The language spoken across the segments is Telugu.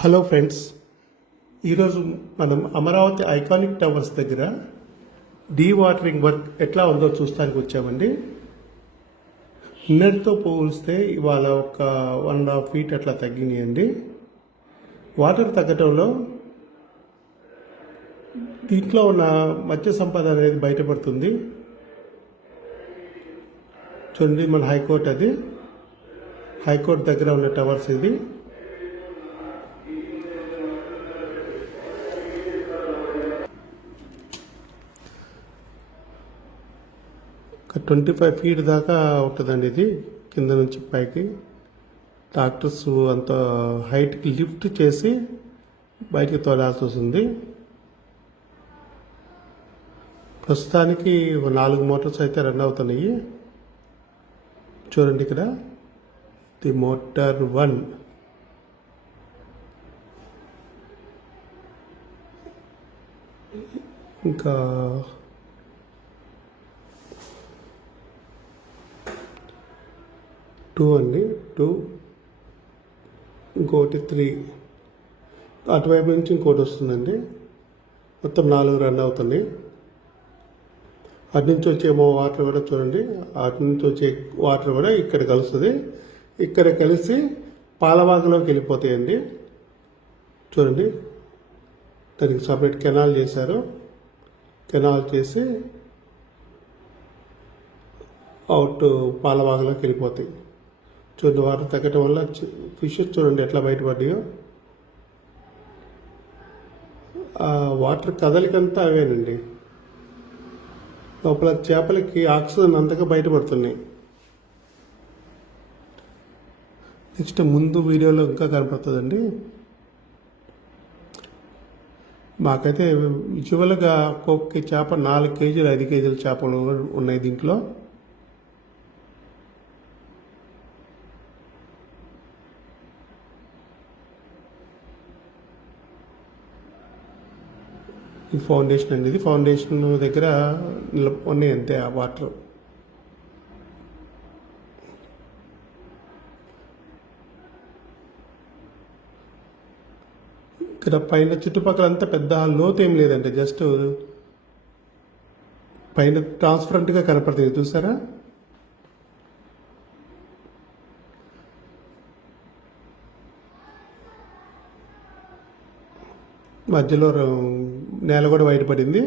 హలో ఫ్రెండ్స్, ఈరోజు మనం అమరావతి ఐకానిక్ టవర్స్ దగ్గర డీవాటరింగ్ వర్క్ ఎట్లా ఉందో చూస్తానికి వచ్చామండి. నిన్నటితో పోలిస్తే ఇవాళ ఒక 1.5 feet అట్లా తగ్గినాయండి. వాటర్ తగ్గటంలో దీంట్లో ఉన్న మత్స్య సంపద అనేది బయటపడుతుంది. చూడండి, మన హైకోర్టు అది హైకోర్టు దగ్గర ఉన్న టవర్స్ ఇది. ఒక 25 feet దాకా ఉంటుందండి ఇది, కింద నుంచి పైకి. ట్రాక్టర్స్ అంత హైట్కి లిఫ్ట్ చేసి బయటికి తోలాల్సి వస్తుంది. ప్రస్తుతానికి 4 మోటార్స్ అయితే రన్ అవుతున్నాయి. చూడండి, ఇక్కడ ది మోటార్ 1, ఇంకా 2 అండి, 2, ఇంకోటి 3, అటువైపు నుంచి ఇంకోటి వస్తుందండి. మొత్తం 4 రన్ అవుతుంది. అటు నుంచి వచ్చే వాటర్ కూడా చూడండి, అటు నుంచి వచ్చే వాటర్ కూడా ఇక్కడ కలుస్తుంది. ఇక్కడ కలిసి పాలవాగలోకి వెళ్ళిపోతాయండి. చూడండి, దానికి సపరేట్ కెనాల్ చేశారు. కెనాల్ చేసి అవుట్ పాలవాగలోకి వెళ్ళిపోతాయి. చూడండి, వాటర్ తగ్గటం వల్ల ఫిషెస్ చూడండి ఎట్లా బయటపడ్డాయో. వాటర్ కదలికంతా అవేనండి. లోపల చేపలకి ఆక్సిజన్ అంతగా బయటపడుతున్నాయి. నెక్స్ట్ ముందు వీడియోలో ఇంకా కనపడుతుందండి. మాకైతే విజువల్గా ఒక్కొక్క చేప 4 kgs 5 kgs చేపలు ఉన్నాయి దీంట్లో. ఈ ఫౌండేషన్ అండి, ఇది ఫౌండేషన్ దగ్గర ఉన్నాయి అంతే ఆ వాటర్. ఇక్కడ పైన చుట్టుపక్కల అంతా పెద్ద లోతు ఏం లేదండి, జస్ట్ పైన ట్రాన్స్పరెంట్గా కనపడుతుంది, చూసారా? మధ్యలో నేల కూడా బయటపడింది.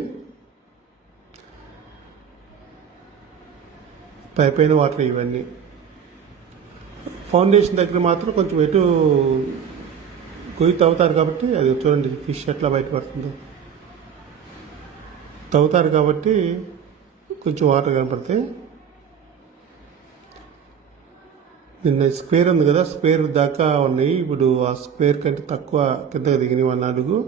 పైన వాటర్ ఇవన్నీ. ఫౌండేషన్ దగ్గర మాత్రం కొంచెం ఎటు గొయ్యి తవ్వుతారు కాబట్టి, అది చూడండి ఫిష్ ఎట్లా బయటపడుతుందో. తవ్వుతారు కాబట్టి కొంచెం వాటర్ కనపడతాయి. నిన్న స్క్వేర్ ఉంది కదా, స్క్వేర్ దాకా ఉన్నాయి. ఇప్పుడు ఆ స్క్వేర్ కంటే తక్కువ కిందకి దిగిన 1 అడుగు.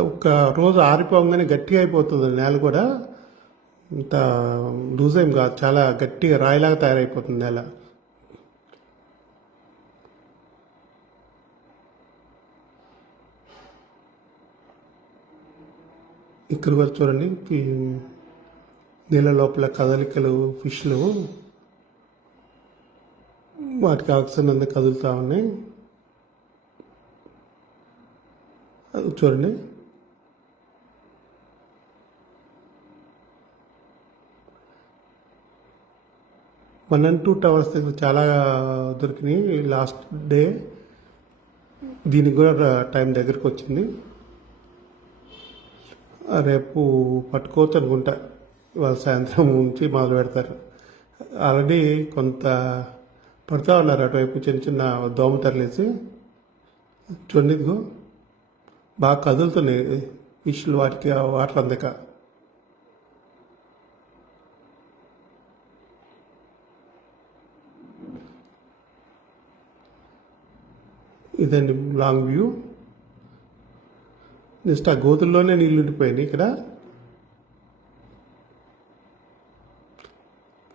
ఒక రోజు ఆరిపోగానే గట్టిగా అయిపోతుంది నేల కూడా. ఇంత లూజ్ ఏం కాదు, చాలా గట్టిగా రాయిలాగా తయారైపోతుంది నేల. ఇక్కడ కూడా చూడండి, నీళ్ళ లోపల కదలికలు, ఫిష్లు, వాటికి ఆక్సిజన్ అంతా కదులుతూ ఉన్నాయి. చూడండి, 1 and 2 టవర్స్ దగ్గర చాలా దొరికినాయి. లాస్ట్ డే దీనికి కూడా టైం దగ్గరికి వచ్చింది. రేపు పట్టుకోవచ్చు అనుకుంటా, ఇవాళ సాయంత్రం నుంచి మొదలు పెడతారు. ఆల్రెడీ కొంత పడుతూ ఉన్నారు అటువైపు, చిన్న చిన్న దోమ తరలేసి. చూడండి, ఇదిగో బాగా కదులుతున్నాయి ఫిష్లు, వాటికి వాటర్ అందక. ఇదండి లాంగ్ వ్యూ. జస్ట్ ఆ గోతుల్లోనే నీళ్ళు ఉండిపోయినాయి ఇక్కడ.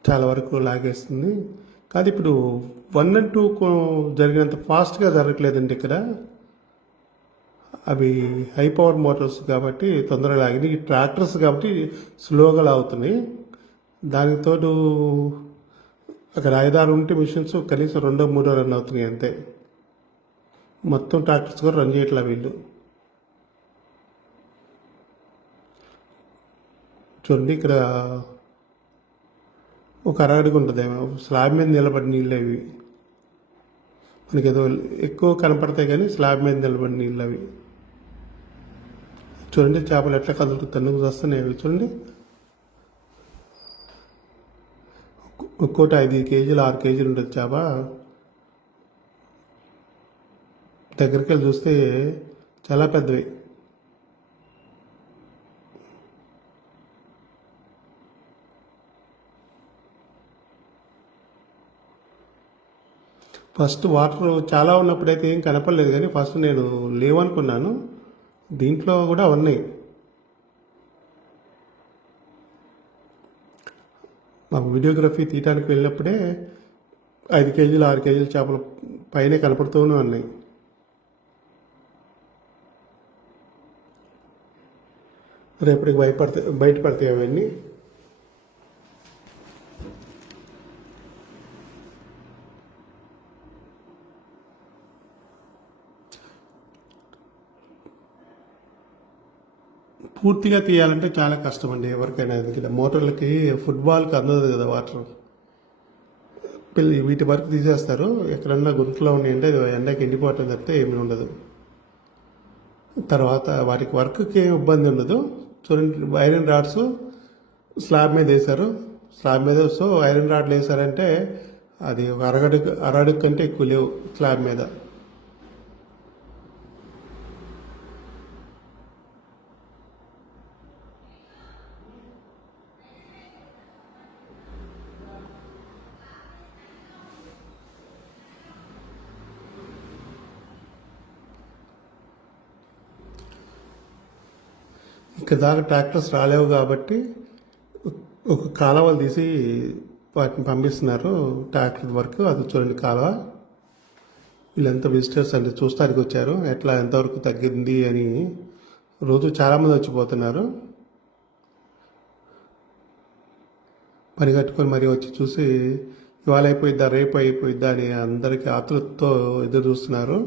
చాలా వరకు లాగేస్తుంది. కాదు ఇప్పుడు 1 and 2 జరిగినంత ఫాస్ట్గా జరగట్లేదండి ఇక్కడ. అవి హై పవర్ మోటార్స్ కాబట్టి తొందరగా లాగింది. ఈ ట్రాక్టర్స్ కాబట్టి స్లోగా లాగుతున్నాయి. దానికి తోడు అక్కడ 5-6 ఉంటే మిషన్స్ కనీసం 2-3 రన్ అవుతున్నాయి అంతే. మొత్తం ట్రాక్టర్స్ కూడా రన్ చేయట్లా వీళ్ళు. చూడండి ఇక్కడ ఒక అరగడుగు ఉంటుందేమో, స్లాబ్ మీద నిలబడి నీళ్ళు అవి. మనకి ఏదో ఎక్కువ కనపడతాయి కానీ స్లాబ్ మీద నిలబడి నీళ్ళు అవి. చూడండి చేపలు ఎట్లా కదులుతూ తన్నుకు వస్తున్నాయి అవి. చూడండి ఒక్కోటి 5 కేజీలు 6 కేజీలు ఉంటుంది చేప. దగ్గరికి వెళ్ళి చూస్తే చాలా పెద్దవి. ఫస్ట్ వాటర్ చాలా ఉన్నప్పుడైతే ఏం కనపడలేదు కానీ ఫస్ట్ నేను లేవనుకున్నాను. దీంట్లో కూడా ఉన్నాయి. మాకు వీడియోగ్రఫీ తీయడానికి వెళ్ళినప్పుడే 5 కేజీలు 6 కేజీల చేపలు పైనే కనపడుతూనే ఉన్నాయి. రేపటికి బయటపడతాయి అవన్నీ. పూర్తిగా తీయాలంటే చాలా కష్టం అండి ఎవరికైనా. ఎందుకంటే మోటార్లకి ఫుట్బాల్కి అందదు కదా వాటర్. వీటి వరకు తీసేస్తారు. ఎక్కడన్నా గుంటలో ఉన్నాయంటే ఎండకి ఎండిపోవటం తప్పితే ఏమీ ఉండదు. తర్వాత వాటికి వర్క్కి ఏం ఇబ్బంది ఉండదు. చూడండి ఐరన్ రాడ్స్ స్లాబ్ మీద వేశారు. స్లాబ్ మీద సో ఐరన్ రాడ్లు వేశారంటే అది ఒక అరడుగు కంటే ఎక్కువ లేవు స్లాబ్ మీద. ఇక్కడ దాకా ట్రాక్టర్స్ రాలేవు కాబట్టి ఒక కాలువలు తీసి వాటిని పంపిస్తున్నారు ట్రాక్టర్ వరకు. అది చూడండి కాలువ. వీళ్ళంతా విజిటర్స్ అంటే చూస్తానికి వచ్చారు ఎట్లా ఎంతవరకు తగ్గింది అని. రోజు చాలామంది వచ్చిపోతున్నారు. పని కట్టుకొని మరీ వచ్చి చూసి ఇవాళ అయిపోయిద్దా రేపు అయిపోయిద్దా అని అందరికీ ఆతృతతో ఎదురు చూస్తున్నారు.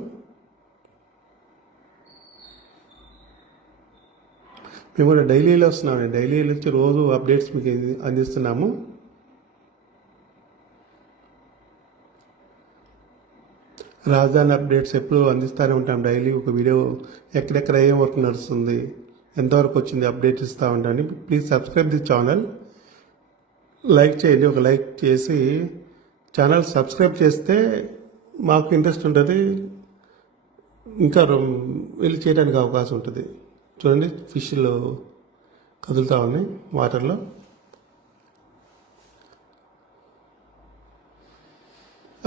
మేము కూడా డైలీలో వస్తున్నామండి. డైలీలో వచ్చి రోజు అప్డేట్స్ మీకు అందిస్తున్నాము. రాజధాని అప్డేట్స్ ఎప్పుడు అందిస్తూనే ఉంటాం. డైలీ ఒక వీడియో ఎక్కడెక్కడ ఏం వర్క్ నడుస్తుంది, ఎంతవరకు వచ్చింది అప్డేట్ ఇస్తూ ఉంటాను. Please subscribe the channel. Like చేయండి. ఒక లైక్ చేసి ఛానల్ సబ్స్క్రైబ్ చేస్తే మాకు ఇంట్రెస్ట్ ఉంటుంది, ఇంకా వెళ్ళి చేయడానికి అవకాశం ఉంటుంది. చూడండి ఫిష్లు కదులుతూ ఉన్నాయి వాటర్లో.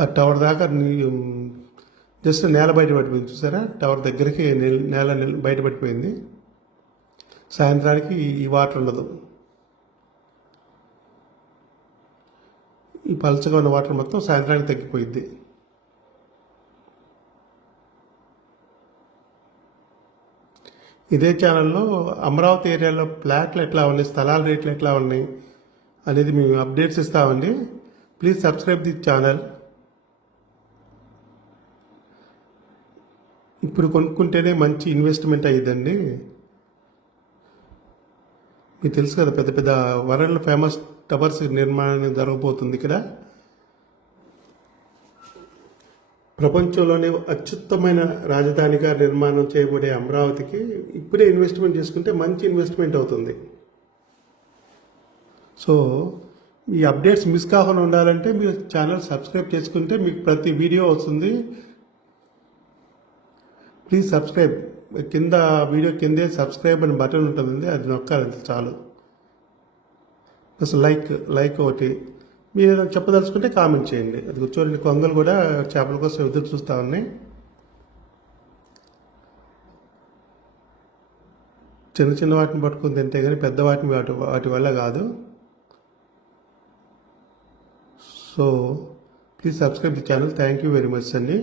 ఆ టవర్ దాకా జస్ట్ నేల బయటపడిపోయింది చూసారా. టవర్ దగ్గరికి నేల బయటపడిపోయింది. సాయంత్రానికి ఈ వాటర్ ఉండదు. ఈ పలచగా ఉన్న వాటర్ మొత్తం సాయంత్రానికి తగ్గిపోయింది. ఇదే ఛానల్లో అమరావతి ఏరియాలో ఫ్లాట్లు ఎట్లా ఉన్నాయి, స్థలాల రేట్లు ఎట్లా ఉన్నాయి అనేది మేము అప్డేట్స్ ఇస్తామండి. Please subscribe the channel. ఇప్పుడు కొనుక్కుంటేనే మంచి ఇన్వెస్ట్మెంట్ అయ్యిద్దండి. మీకు తెలుసు కదా, పెద్ద పెద్ద వరల్డ్ ఫేమస్ టవర్స్ నిర్మాణం జరగబోతుంది ఇక్కడ. ప్రపంచంలోనే అత్యుత్తమైన రాజధానిగా నిర్మాణం చేయబడే అమరావతికి ఇప్పుడే ఇన్వెస్ట్మెంట్ చేసుకుంటే మంచి ఇన్వెస్ట్మెంట్ అవుతుంది. సో ఈ అప్డేట్స్ మిస్ కాకుండా ఉండాలంటే మీరు ఛానల్ సబ్స్క్రైబ్ చేసుకుంటే మీకు ప్రతి వీడియో వస్తుంది. Please subscribe. కింద వీడియో కిందే సబ్స్క్రైబ్ అని బటన్ ఉంటుంది, అది నొక్కాలంటే చాలు. అసలు లైక్ ఒకటి. మీరు ఏదైనా చెప్పదలుచుకుంటే కామెంట్ చేయండి. అది చూడండి కొంగలు కూడా చేపల కోసం ఎదురు చూస్తూ ఉన్నాయి. చిన్న చిన్న వాటిని పట్టుకుని తింటే కానీ పెద్ద వాటి వల్ల కాదు. So please subscribe the channel. Thank you very much అండి.